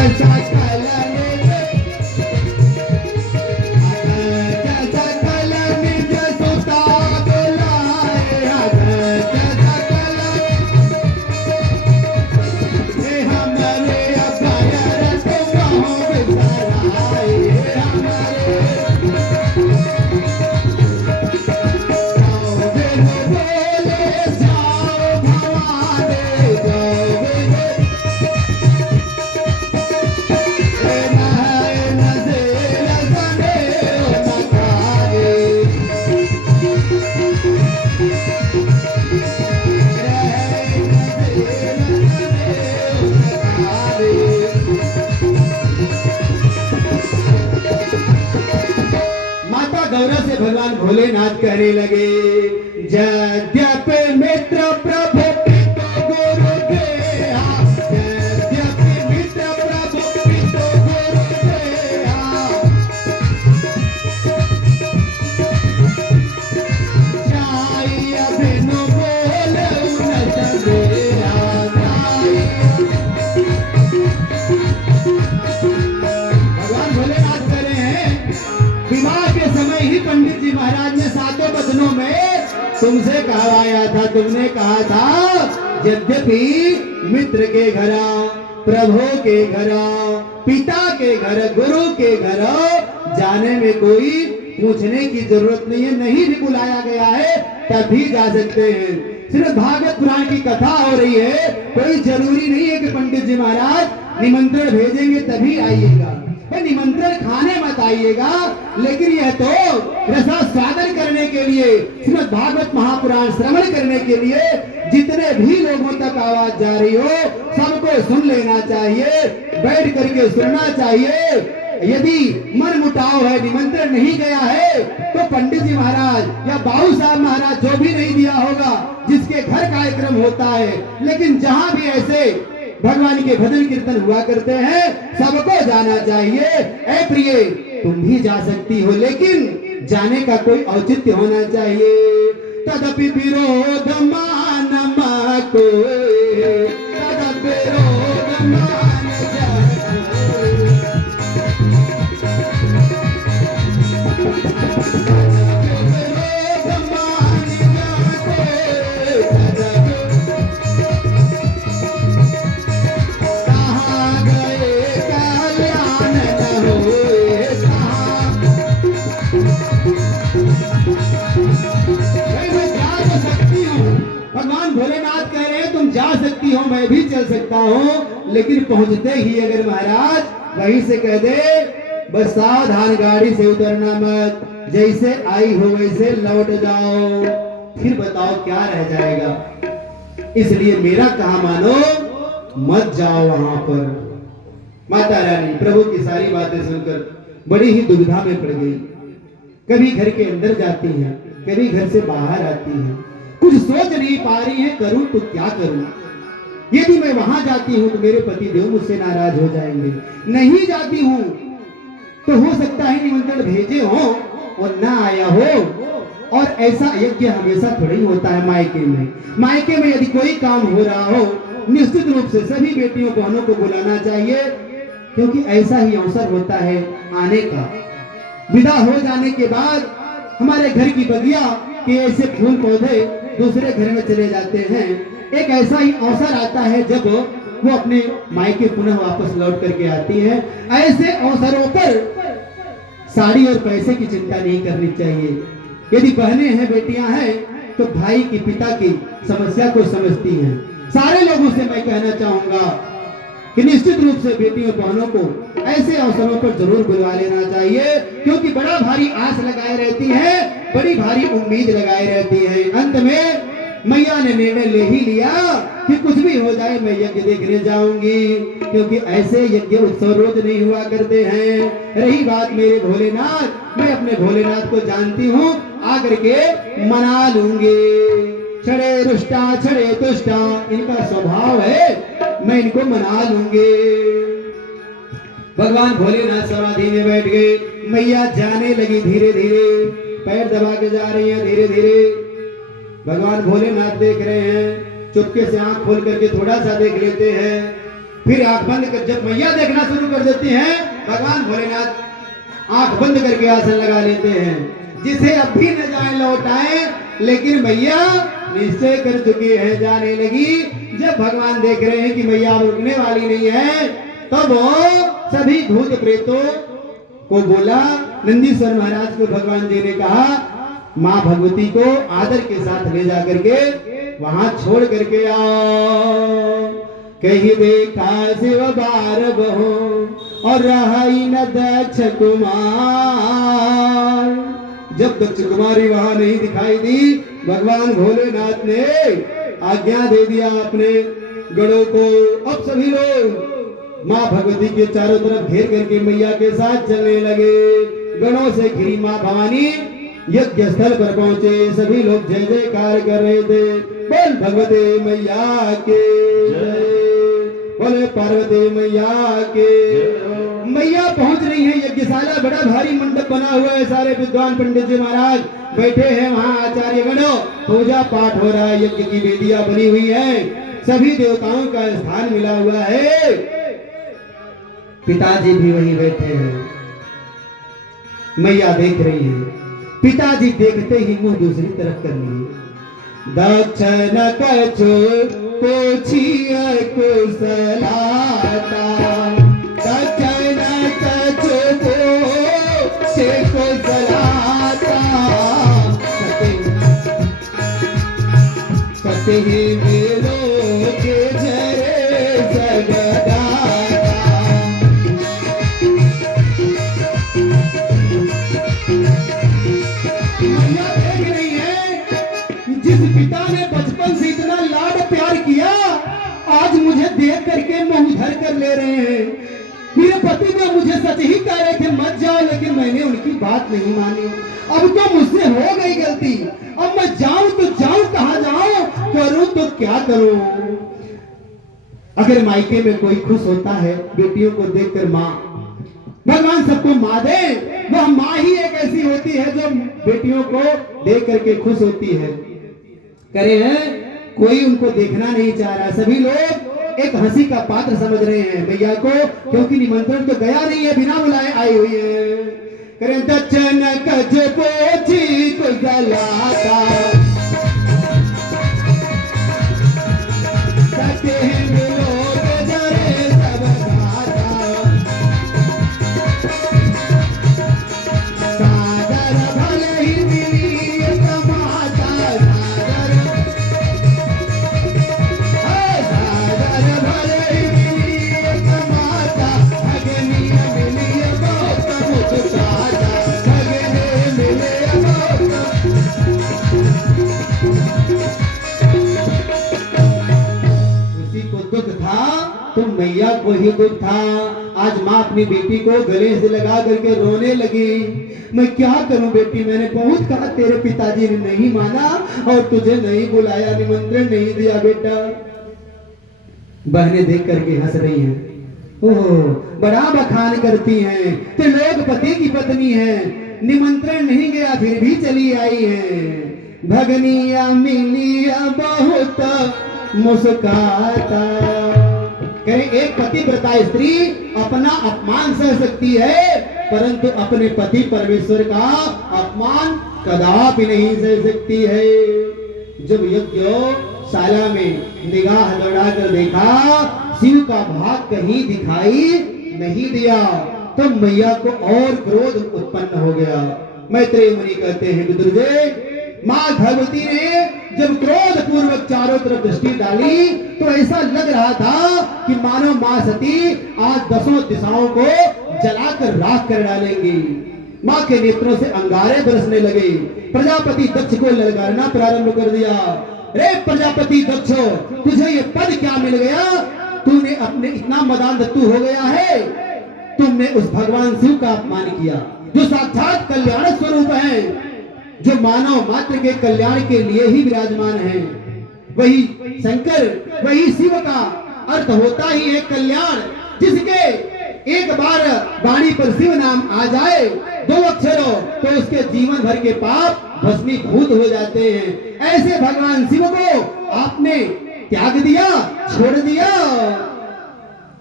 भगवान भोलेनाथ कहने लगे, यद्यपि मित्र प्रभु पितो गुरु देहा, यद्यपि मित्र प्रभु पितो गुरु देहा, जाई अभिनु बोले न सवेरा, भगवान भोलेनाथ कह रहे हैं, विवाह के समय ही पंडित जी महाराज ने सातों बचनों में तुमसे कहवाया था, तुमने कहा था यद्यपि मित्र के घर, प्रभु के घर, पिता के घर, गुरु के घर जाने में कोई पूछने की जरूरत नहीं है, नहीं भी बुलाया गया है तब भी जा सकते हैं। सिर्फ भागवत पुराण की कथा हो रही है, कोई जरूरी नहीं है कि पंडित जी महाराज निमंत्रण भेजेंगे तभी आइएगा, निमंत्रण खाने मत आइएगा, लेकिन यह तो रसास्वादन करने के लिए, श्रीमद् भागवत महापुराण श्रवण करने के लिए जितने भी लोगों तक आवाज जा रही हो सबको सुन लेना चाहिए, बैठ करके सुनना चाहिए। यदि मन मुटाव है, निमंत्रण नहीं गया है, तो पंडित जी महाराज या बाबू साहब महाराज जो भी नहीं दिया होगा, जिसके घर कार्यक्रम होता है, लेकिन जहां भी ऐसे भगवान के भजन कीर्तन हुआ करते हैं सबको जाना चाहिए। ऐ प्रिय, तुम भी जा सकती हो, लेकिन जाने का कोई औचित्य होना चाहिए। तदपि विरोध मान को, तदपि विरोध मान भगवान भोलेनाथ कह रहे हैं तुम जा सकती हो, मैं भी चल सकता हूँ, लेकिन पहुंचते ही अगर महाराज वहीं से कह दे बस सावधान, गाड़ी से उतरना मत, जैसे आई हो वैसे लौट जाओ, फिर बताओ क्या रह जाएगा। इसलिए मेरा कहा मानो, मत जाओ वहां पर। माता रानी प्रभु की सारी बातें सुनकर बड़ी ही दुविधा में पड़ गई। कभी घर के अंदर जाती हैं, कभी घर से बाहर आती हैं, कुछ सोच नहीं पा रही है, करूं तो क्या करूं। यदि मैं वहां जाती हूं तो मेरे पति देव मुझसे नाराज हो जाएंगे, नहीं जाती हूं तो हो सकता है निमंत्रण भेजे हो और ना आया हो। और ऐसा यज्ञ हमेशा थोड़ी होता है मायके में। मायके में यदि कोई काम हो रहा हो, निश्चित रूप से सभी बेटियों बहनों को बुलाना चाहिए, क्योंकि ऐसा ही अवसर होता है आने का। विदा हो जाने के बाद हमारे घर की बगिया के ऐसे फूल पौधे दूसरे घर में चले जाते हैं। एक ऐसा ही अवसर आता है जब वो अपने मायके पुनः वापस लौट करके आती है। ऐसे अवसरों पर साड़ी और पैसे की चिंता नहीं करनी चाहिए। यदि बहनें हैं, बेटियां हैं, तो भाई की, पिता की समस्या को समझती हैं। सारे लोगों से मैं कहना चाहूंगा कि निश्चित रूप से बेटियों बहनों को ऐसे अवसरों पर जरूर बुलवा लेना चाहिए, क्योंकि बड़ा भारी आस लगाए रहती है, बड़ी भारी उम्मीद लगाए रहती है। अंत में मैया ने निर्णय ले ही लिया कि कुछ भी हो जाए मैं यज्ञ देखने जाऊंगी, क्योंकि ऐसे यज्ञ उत्सव रोज नहीं हुआ करते हैं। रही बात मेरे भोलेनाथ, मैं अपने भोलेनाथ को जानती हूँ, आकर के मना लूंगी। छड़े रुष्टा छड़े तुष्टा इनका स्वभाव है, मैं इनको मना लूंगी। भगवान भोलेनाथ समाधि में बैठ गए। मैया जाने लगी धीरे धीरे, पैर दबा के जा रही है धीरे धीरे। भगवान भोलेनाथ देख रहे हैं, चुपके से आंख खोल करके थोड़ा सा देख लेते हैं। फिर आंख बंद कर, जब मैया देखना शुरू कर देती हैं, भगवान भोलेनाथ आंख बंद करके आसन लगा लेते हैं, जिसे अब भी न जाए लौट आए। लेकिन मैया निश्चय कर चुकी है, जाने लगी। जब भगवान देख रहे हैं कि मैया अब रुकने वाली नहीं है, तब वो सभी भूत प्रेतों को बोला, नंदीश्वर महाराज को भगवान जी ने कहा, माँ भगवती को आदर के साथ ले जा करके वहां छोड़ करके आओ। कहीं देखा शिव बार बहो और रहाई न दक्ष कुमार। जब दक्ष कुमारी वहां नहीं दिखाई दी, भगवान भोलेनाथ ने आज्ञा दे दिया अपने गणों को, अब सभी लोग माँ भगवती के चारों तरफ घेर करके मैया के साथ चलने लगे। गणों से घिरी माँ भवानी यज्ञ स्थल पर पहुंचे, सभी लोग जय जयकार कर रहे थे। बोल भगवते मैया के जय, बोले पार्वती मैया के। मैया पहुंच रही है यज्ञशाला, बड़ा भारी मंडप बना हुआ है, सारे विद्वान पंडित जी महाराज बैठे हैं वहां, आचार्य गणों, पूजा पाठ हो रहा है, यज्ञ की वेदियां बनी हुई है, सभी देवताओं का स्थान मिला हुआ है। पिताजी भी वहीं बैठे हैं, मैया देख रही है। पिताजी देखते ही मुंह दूसरी तरफ कर लिए। दक्षिण कछु पूछिए कुशलाता, दक्षिण कछु पूछे कुशलाता, कते ही मेरो के झरे जगदाता। जिस पिता ने बचपन से इतना लाड प्यार किया, आज मुझे देख करके मुंह उधर कर ले रहे हैं। मेरे पति ने मुझे सच ही कह रहे थे मत जाओ, लेकिन मैंने उनकी बात नहीं मानी। अब तो मुझसे हो गई गलती, अब मैं जाऊं तो जाऊं कहां जाऊं, करूं तो क्या करूं। अगर मायके में कोई खुश होता है बेटियों को देखकर, माँ भगवान सबको माँ दे, वह माँ ही एक ऐसी होती है जो बेटियों को देख करके खुश होती है। करे हैं, कोई उनको देखना नहीं चाह रहा, सभी लोग एक हंसी का पात्र समझ रहे हैं मैया को, क्योंकि निमंत्रण तो गया नहीं है, बिना बुलाए आई हुई है। करें दक्षिण कछ पोछी कुशलाता, तो मैया को ही दुख था। आज माँ अपनी बेटी को गले से लगा करके रोने लगी। मैं क्या करूं बेटी, मैंने बहुत कहा, तेरे पिताजी ने नहीं माना और तुझे नहीं बुलाया, निमंत्रण नहीं दिया बेटा। बहनें देख करके हंस रही हैं। ओह, बड़ा बखान करती हैं, तो लोग पति की पत्नी है, निमंत्रण नहीं गया फिर भी चली आई है। भगनिया मिलिया बहुत मुस्काता। कहें एक पतिव्रता स्त्री अपना अपमान सह सकती है, परंतु अपने पति परमेश्वर का अपमान कदापि नहीं सह सकती है। जब यज्ञशाला में निगाह दौड़ाकर देखा, शिव का भाग कहीं दिखाई नहीं दिया, तो मैया को और क्रोध उत्पन्न हो गया। मैत्रेय मुनि कहते हैं विदुरजय, माँ भगवती ने जब क्रोध पूर्वक चारों तरफ दृष्टि डाली, तो ऐसा लग रहा था कि मानो माँ सती आज 10 दिशाओं को जलाकर राख कर डालेंगी। माँ के नेत्रों से अंगारे बरसने लगे। प्रजापति दक्ष को ललकारना प्रारंभ कर दिया। रे प्रजापति दक्ष, तुझे ये पद क्या मिल गया? तूने अपने इतना मदानधतु हो गया है, तुमने उस भगवान शिव का अपमान किया, जो साक्षात कल्याण स्वरूप है, जो मानव मात्र के कल्याण के लिए ही विराजमान है। वही शंकर, वही शिव का अर्थ होता ही है कल्याण। जिसके एक बार वाणी पर शिव नाम आ जाए, 2 अक्षरों, तो उसके जीवन भर के पाप भस्मीभूत हो जाते हैं। ऐसे भगवान शिव को आपने त्याग दिया, छोड़ दिया।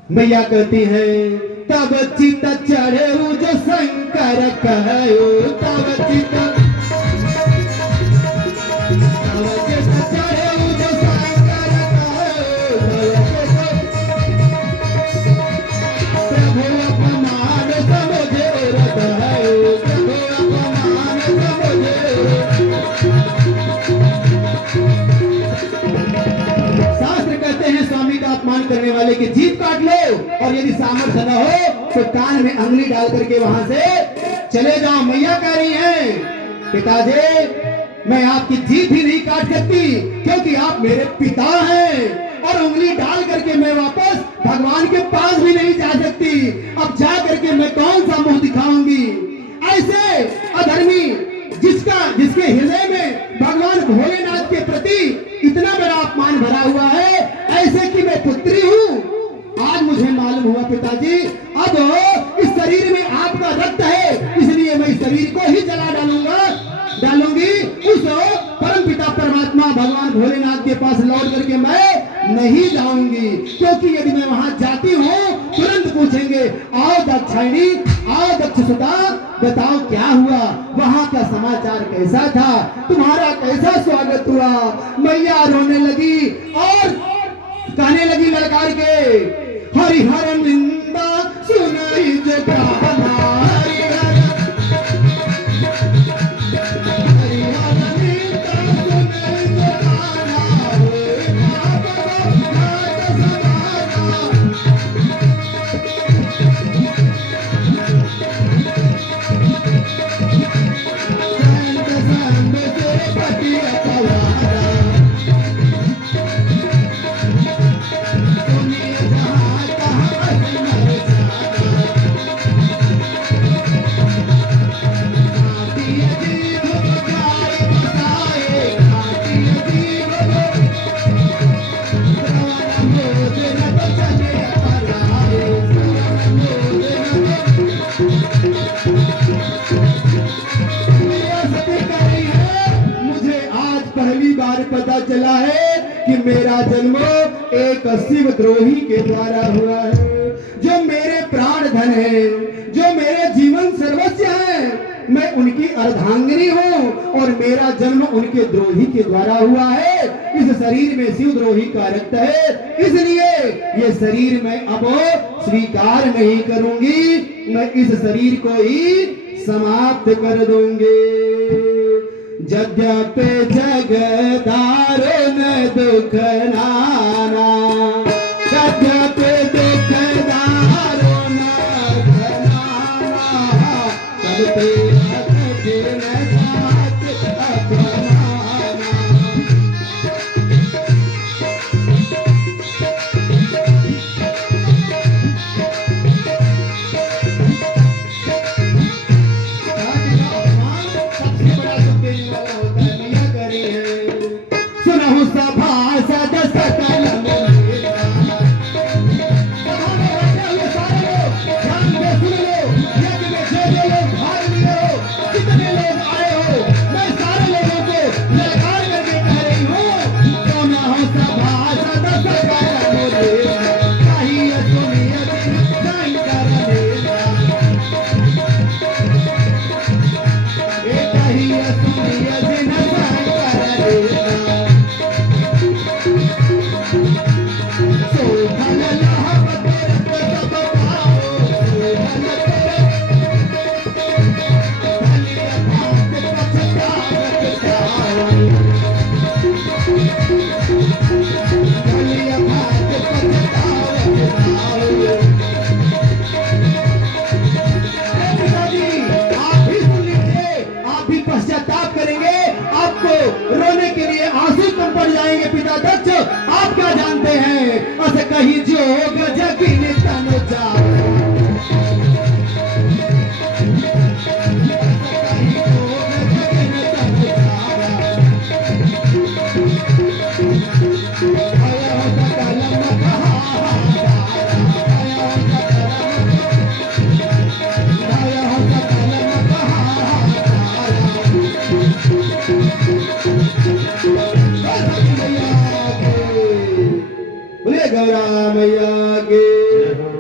मैया कहती है तब चित चढ़े जो शंकर कहो, तब चित चढ़े जो शंकर कहो, प्रभु अपमान समझे रहो, प्रभु अपमान समझे। शास्त्र कहते हैं स्वामी का अपमान करने वाले की जीभ काट लो, और यदि सामर्थ्य न हो तो कान में अंगुली डाल करके वहां से चले जाओ। मैया कह रही हैं पिताजी मैं आपकी जीभ भी नहीं काट सकती क्योंकि आप मेरे पिता हैं, और उंगली डाल करके मैं वापस भगवान के पास भी नहीं जा सकती। अब जा करके मैं कौन सा मुंह दिखाऊंगी। ऐसे अधर्मी जिसके हृदय में भगवान भोलेनाथ के प्रति इतना बड़ा अपमान भरा हुआ है, ऐसे कि मैं पुत्री हूँ। आज मुझे मालूम हुआ पिताजी, अब इस शरीर में आपका रक्त है, इसलिए मैं इस शरीर को ही जला डालूंगी। उस परम पिता परमात्मा भगवान भोलेनाथ के पास लौट करके मैं नहीं जाऊंगी, क्योंकि यदि मैं वहां जाती हूँ तुरंत पूछेंगे आओ दाक्षायणी, आओ दक्षसुता, बताओ क्या हुआ, वहां का समाचार कैसा था, तुम्हारा कैसा स्वागत हुआ। मैया रोने लगी और कहने लगी ललकार के हरिहर निंदा सुनाई जो गाना, पता चला है कि मेरा जन्म एक शिव द्रोही के द्वारा हुआ है, जो मेरे प्राण धन है, जो मेरे जीवन सर्वस्व है, मैं उनकी अर्धांगिनी हूँ और मेरा जन्म उनके द्रोही के द्वारा हुआ है। इस शरीर में शिव द्रोही का रक्त है, इसलिए ये शरीर मैं अब स्वीकार नहीं करूंगी, मैं इस शरीर को ही समाप्त कर दूंगी। यद्यपि जगदारुण दुख नाना, यद्यपि दुख दारुण नाना, तब तेरा कठिन जात अपमाना। कहीं जोग जगिन तन जाओ, गौरा मैया के।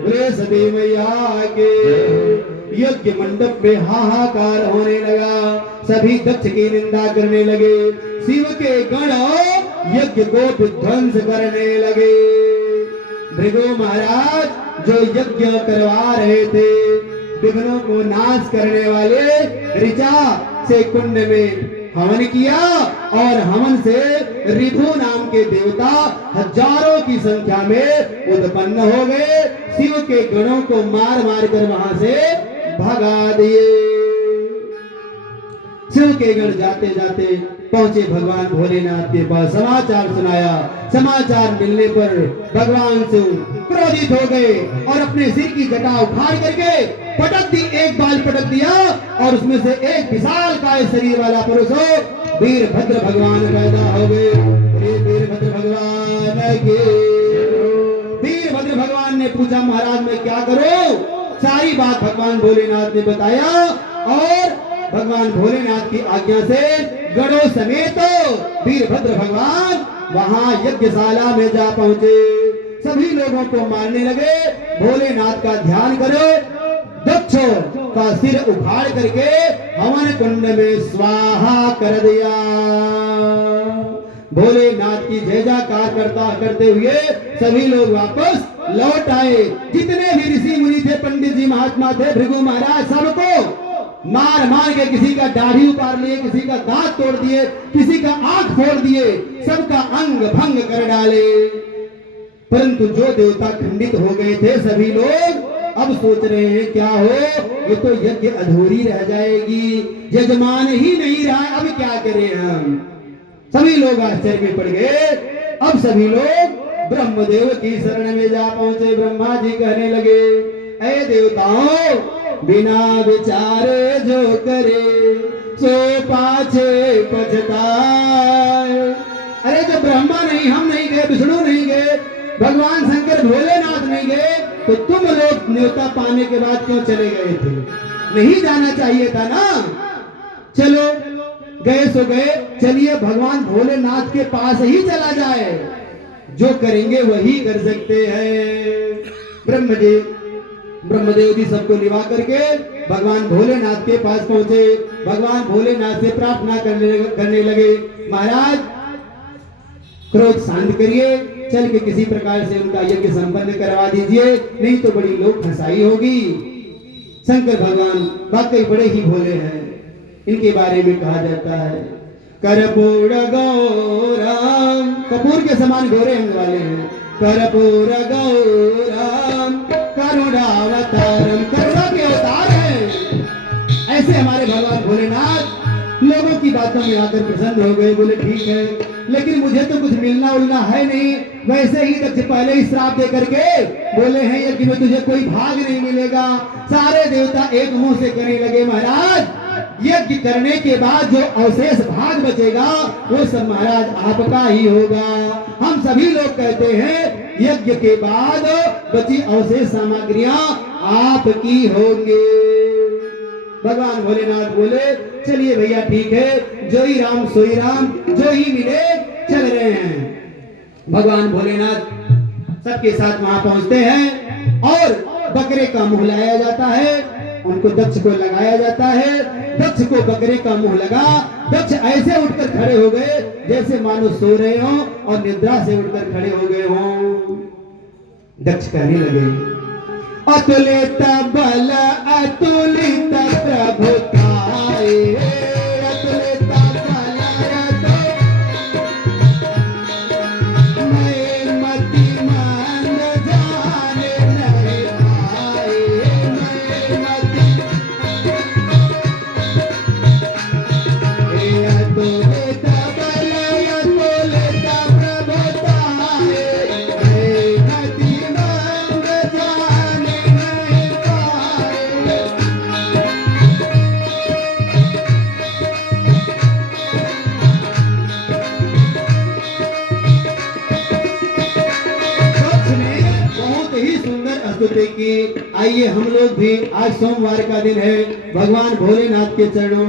आके। यज्ञ मंडप में हाहाकार होने लगा, सभी दक्ष की निंदा करने लगे, शिव के गण यज्ञ को विध्वंस करने लगे। भृगु महाराज जो यज्ञ करवा रहे थे, विघ्नों को नाश करने वाले ऋचा से कुंड में हवन किया और हवन से ऋभु नाम के देवता हजारों की संख्या में उत्पन्न हो गए। शिव के गणों को मार मार कर वहां से भगा दिए। शिव के गण जाते जाते पहुंचे भगवान भोलेनाथ के पास, समाचार सुनाया। समाचार मिलने पर भगवान शिव क्रोधित हो गए और अपने सिर की जटा उखाड़ करके पटक दी, एक बाल पटक दिया और उसमें से एक विशाल काय शरीर वाला पुरुष वीरभद्र भगवान पैदा हो गए। वीरभद्र भगवान के वीरभद्र भगवान ने पूछा, महाराज मैं क्या करूं? सारी बात भगवान भोलेनाथ ने बताया और भगवान भोलेनाथ की आज्ञा से गणों समेत वीरभद्र भगवान वहां यज्ञशाला में जा पहुंचे। सभी लोगों को मारने लगे। भोलेनाथ का ध्यान करो, दक्ष का सिर उखाड़ करके हवन कुंड में स्वाहा कर दिया। भोलेनाथ की जय जयकार करते हुए सभी लोग वापस लौट आए। जितने भी ऋषि मुनि थे, पंडित जी महात्मा थे, भृगु महाराज, सबको मार मार के किसी का दाढ़ी उतार लिए, किसी का दांत तोड़ दिए, किसी का आंख फोड़ दिए, सबका अंग भंग कर डाले। परंतु जो देवता खंडित हो गए थे, सभी लोग अब सोच रहे हैं क्या हो, ये तो यज्ञ अधूरी रह जाएगी, यजमान ही नहीं रहा, अब क्या करें हम। सभी लोग आश्चर्य में पड़ गए। अब सभी लोग ब्रह्मदेव की शरण में जा पहुंचे। ब्रह्मा जी कहने लगे, ऐ देवताओं, बिना विचारे जो करे सो पाछे पछताए। अरे जो ब्रह्मा नहीं, हम नहीं गए, विष्णु नहीं गए, भगवान शंकर भोलेनाथ नहीं गए, तो तुम लोग न्योता पाने के बाद क्यों चले गए थे? नहीं जाना चाहिए था ना। चलो गए सो गए, चलिए भगवान भोलेनाथ के पास ही चला जाए, जो करेंगे वही कर सकते हैं। ब्रह्मदेव जी सबको निभा करके भगवान भोलेनाथ के पास पहुंचे। भगवान भोलेनाथ से प्रार्थना करने लगे, महाराज क्रोध शांत करिए, चल के किसी प्रकार से उनका यज्ञ संपन्न करवा दीजिए, नहीं तो बड़ी लोक फंसाई होगी। शंकर भगवान वाकई बड़े ही भोले हैं। इनके बारे में कहा जाता है, कर्पूर गौरम, कपूर के समान गोरे अंग वाले हैं। कर्पूर गौरम करुणावतारम, करुणा के अवतार हैं। ऐसे हमारे भगवान भोलेनाथ लोगों की बातों में आकर प्रसन्न हो गए। बोले ठीक है, लेकिन मुझे तो कुछ मिलना उलना है नहीं। वैसे ही दक्ष पहले ही श्राप दे करके बोले हैं यज्ञ में तुझे कोई भाग नहीं मिलेगा। सारे देवता एक मुंह से कहने लगे, महाराज यज्ञ करने के बाद जो अवशेष भाग बचेगा वो सब महाराज आपका ही होगा। हम सभी लोग कहते हैं यज्ञ के बाद बची अवशेष सामग्रियां आपकी होंगे। भगवान भोलेनाथ बोले, चलिए भैया ठीक है, जो ही राम सोई राम, जो ही मिले चल रहे हैं। भगवान भोलेनाथ सबके साथ वहां पहुंचते हैं और बकरे का मुंह लाया जाता है, उनको दक्ष को लगाया जाता है। दक्ष को बकरे का मुंह लगा। दक्ष ऐसे उठकर खड़े हो गए जैसे मानो सो रहे हो और निद्रा से उठकर खड़े हो गए हों। दक्ष कहने लगे, अतुलित बल अतुलित प्रभुताए, अतुलित बल मैं मति मंद जाने नहीं पाए, मैं मति अतुलित बल अतुलित प्रभुताए, मैं मति मंद जाने नहीं पाए। बहुत ही सुंदर स्तुति की। आइए हम लोग भी, आज सोमवार का दिन है, भगवान भोलेनाथ के चरणों में